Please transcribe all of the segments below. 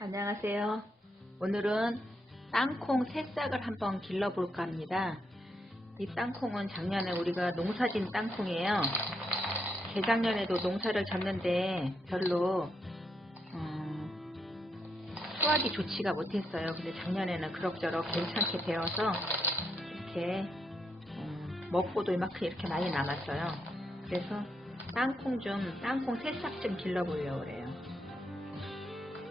안녕하세요. 오늘은 땅콩 새싹을 한번 길러볼까 합니다. 이 땅콩은 작년에 우리가 농사진 땅콩이에요. 재작년에도 농사를 졌는데 별로 어, 수확이 좋지가 못했어요. 근데 작년에는 그럭저럭 괜찮게 되어서 이렇게 어, 먹고도 이만큼 이렇게 많이 남았어요. 그래서 땅콩 좀 땅콩 새싹 좀 길러보려고 그래요.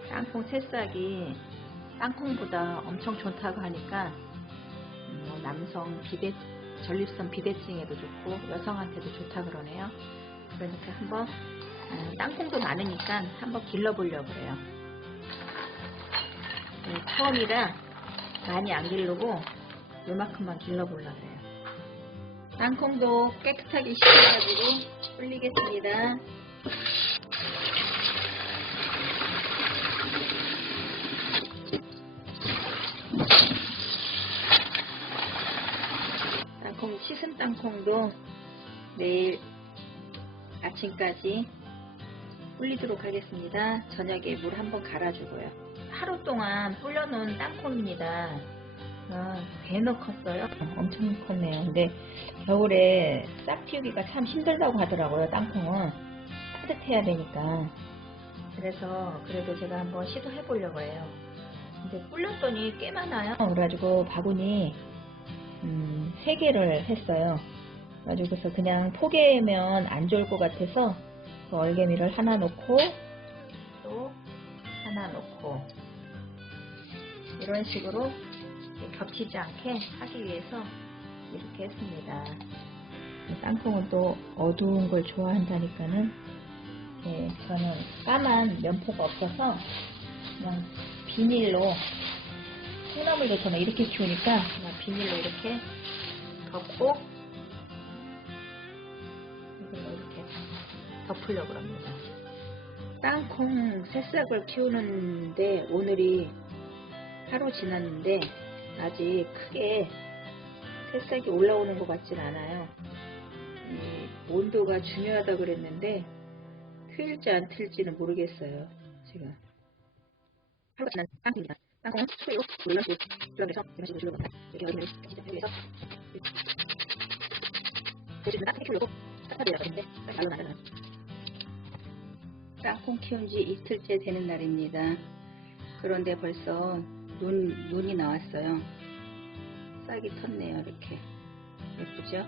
땅콩 새싹이 땅콩보다 엄청 좋다고 하니까 음, 뭐 남성 비대 전립선 비대증에도 좋고 여성한테도 좋다 그러네요. 그러니까 한번 음, 땅콩도 많으니까 한번 길러보려고 그래요. 네, 처음이라 많이 안 기르고 요만큼만 길러보려고 그래요. 땅콩도 깨끗하게 씻어가지고 불리겠습니다. 씻은 땅콩도 내일 아침까지 불리도록 하겠습니다. 저녁에 물 한번 갈아주고요. 하루 동안 불려놓은 땅콩입니다. 아, 배너 컸어요. 엄청 컸네요. 근데 겨울에 싹 틔우기가 참 힘들다고 하더라고요. 땅콩은 따뜻해야 되니까. 그래서 그래도 제가 한번 시도해 보려고 해요. 근데 불렸더니 꽤 많아요. 그래가지고 바구니 음, 3개를 했어요. 그래서 그냥 포개면 안 좋을 것 같아서 그 얼개미를 하나 놓고 또 하나 놓고 이런 식으로 겹치지 않게 하기 위해서 이렇게 했습니다. 땅콩은 또 어두운 걸 좋아한다니까는 예, 저는 까만 면포가 없어서 그냥 비닐로 콩나물도 저는 이렇게 키우니까 그냥 비닐로 이렇게 덮고 이렇게 덮으려고 합니다. 땅콩 새싹을 키우는데 오늘이 하루 지났는데 아직 크게 새싹이 올라오는 것 같진 않아요. 이 온도가 중요하다 그랬는데 틀지 안 틀지는 모르겠어요. 지금 하루가 지난 땅콩입니다. 땅콩은 수요 물러서 들어가서 이런 식으로 줄여놓다 이렇게 얼음을 해서 보시면 땅콩 키우려고 따뜻하게 그랬는데 말로 나가는 땅콩 키운 지 이틀째 되는 날입니다. 그런데 벌써 눈, 눈이 나왔어요. 싹이 텄네요, 이렇게. 예쁘죠?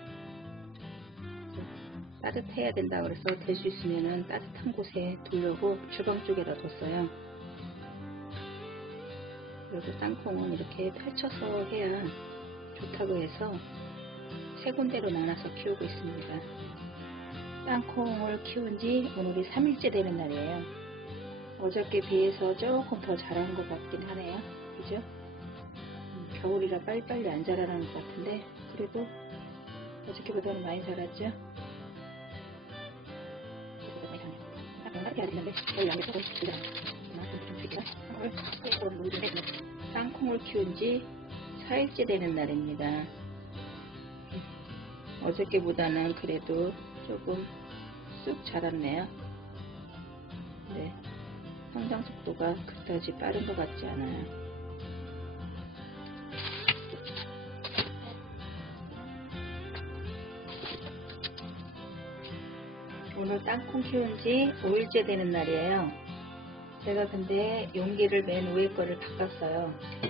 따뜻해야 된다 그래서 될 수 있으면은 따뜻한 곳에 두려고 주방 쪽에다 뒀어요. 그리고 땅콩은 이렇게 펼쳐서 해야 좋다고 해서 세 군데로 나눠서 키우고 있습니다. 땅콩을 키운 지 오늘이 3일째 되는 날이에요. 어저께 비해서 조금 더 자란 것 같긴 하네요. 그죠? 음, 겨울이라 빨리빨리 안 자라는 것 같은데 그래도 어저께보다는 많이 자랐죠? 땅콩 따뜻해야 되는데 저희 양이 조금 길다. 그만큼 좀 줄게요. 땅콩을 물인데 땅 콩을 키운 지 4일째 되는 날입니다. 어저께보다는 그래도 조금 쑥 자랐네요. 네, 성장 속도가 그다지 빠른 것 같지 않아요. 오늘 땅콩 키운 지 5일째 되는 날이에요. 제가 근데 용기를 맨 위에 거를 바꿨어요.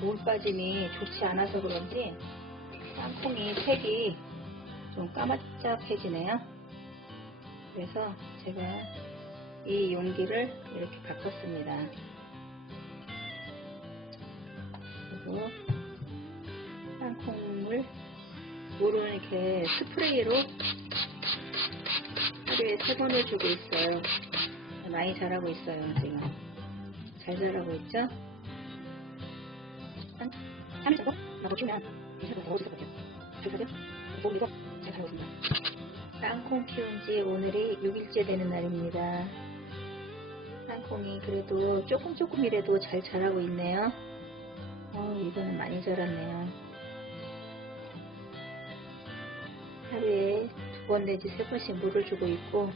물 빠짐이 좋지 않아서 그런지 땅콩이 색이 좀 까맣짝해지네요. 그래서 제가 이 용기를 이렇게 바꿨습니다. 그리고 땅콩을 물을 이렇게 스프레이로 하루에 세 번을 주고 있어요. 많이 자라고 있어요, 지금. 잘 자라고 있죠? 한 3일 정도? 나고 키우면 이사가 더 어디서 거든요 잘 자죠? 몸이고 잘 자라고 있습니다. 땅콩 키운 지 오늘이 6일째 되는 날입니다. 땅콩이 그래도 조금 조금이라도 잘 자라고 있네요. 어, 이거는 많이 자랐네요. 하루에 두 번 내지 세 번씩 물을 주고 있고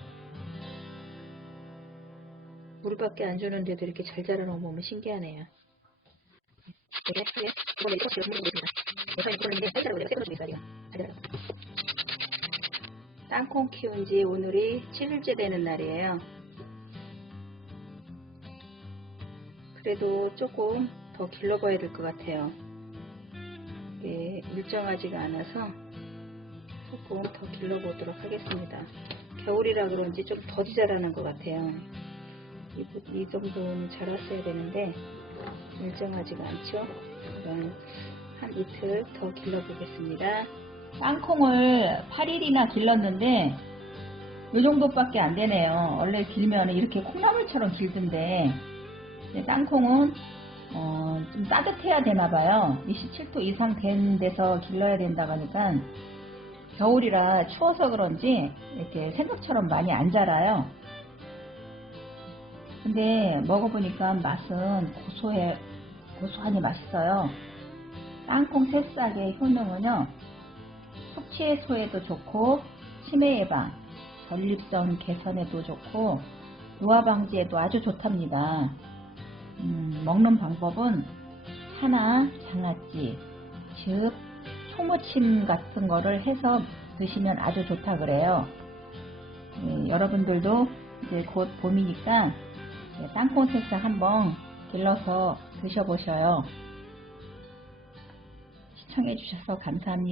물밖에 안 주는데도 이렇게 잘 자라는 거 보면 신기하네요. 잘 자라고 내가 새로 있어요. 잘 자라고. 땅콩 키운 지 오늘이 7일째 되는 날이에요. 그래도 조금 더 길러봐야 될 것 같아요. 이게 일정하지가 않아서 조금 더 길러보도록 하겠습니다. 겨울이라 그런지 좀 더디 자라는 것 같아요. 이, 이 정도는 자랐어야 되는데 일정하지가 않죠. 그럼 한 이틀 더 길러보겠습니다. 땅콩을 8일이나 길렀는데 이 정도밖에 안 되네요. 원래 길면 이렇게 콩나물처럼 길던데 땅콩은 어, 좀 따뜻해야 되나 봐요. 27도 이상 된 데서 길러야 된다고 하니까 겨울이라 추워서 그런지 이렇게 생각처럼 많이 안 자라요. 근데 먹어보니까 맛은 고소해, 고소하니 맛있어요. 땅콩 새싹의 효능은요, 숙취 해소에도 좋고, 치매 예방, 전립선 개선에도 좋고, 노화 방지에도 아주 좋답니다. 음, 먹는 방법은 차나 장아찌, 즉 초무침 같은 거를 해서 드시면 아주 좋다 그래요. 예, 여러분들도 이제 곧 봄이니까 예, 땅콩 새싹 한번 길러서 드셔보셔요. 시청해 주셔서 감사합니다.